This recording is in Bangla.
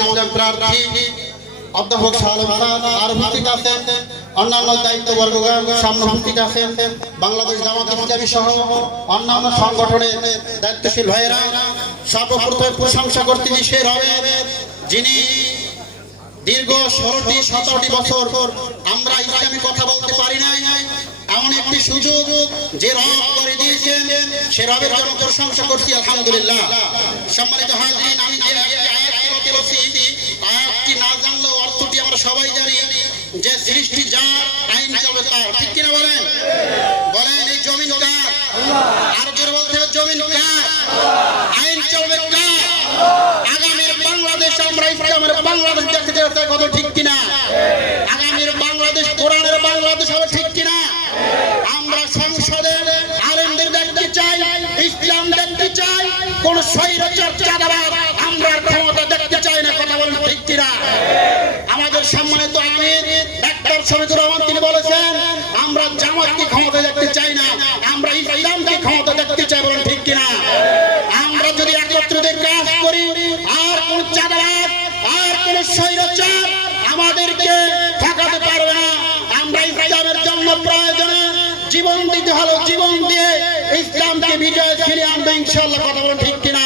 ইসলাম প্রার্থী অধ্যাপক সালাম খান আর উপস্থিত আছেন অন্যান্য দায়িত্ববর্গগণ, সামনে উপস্থিত আছেন বাংলাদেশ জামাত ইসলামী সহ অন্যান্য সংগঠনের দায়িত্বশীল ভাইয়েরা। সর্বপ্রথম প্রশংসা করতে নিষেধ হবে যিনি দীর্ঘ ষোলোটি, সতেরোটি বছর পর আমরা ইসলামী কথা বলতে পারি নাই। এমন একটি সুযোগ যে রব করে দিয়েছেন, সে রবের জন্য প্রশংসা করছি, আলহামদুলিল্লাহ। সম্মানিত হাজিরিন যে সৃষ্টি যার, আইন চলবে তার। ঠিক কিনা বলেন? বলেন, এই জমিন কার? আর জোরে বলতে হবে, জমিন কার? আইন চলবে কার? আগামীর বাংলাদেশ, আমরা ইসলামের বাংলাদেশ দেখতে চাই কত ঠিক কিনা? আগামীর বাংলাদেশ, কোরআনের বাংলাদেশ হবে ঠিক কিনা? আমরা সংসদে আলেমদের দেখতে চাই, ইসলাম দেখতে চাই, কোন স্বৈরাচার চাঁদাবাদ তিনি বলেছেন, আমরা জামাতকে ক্ষমতা দেখতে চাই না, আমরা ইসলামকে ক্ষমতা দেখতে চাই বলেন ঠিক কিনা? আমরা যদি একত্রিত কাজ করি, আর কোন চাঁদাবাদ আর কোন স্বৈরাচার আমাদেরকে ঠকাতে পারবে না। আমরা ইসলামের জন্য প্রয়োজনে জীবন দিতে হলো, জীবন দিয়ে ইসলামকে বিজয় ফিরিয়ে আনবে ইনশাল্লাহ কথা বলেন ঠিক কিনা?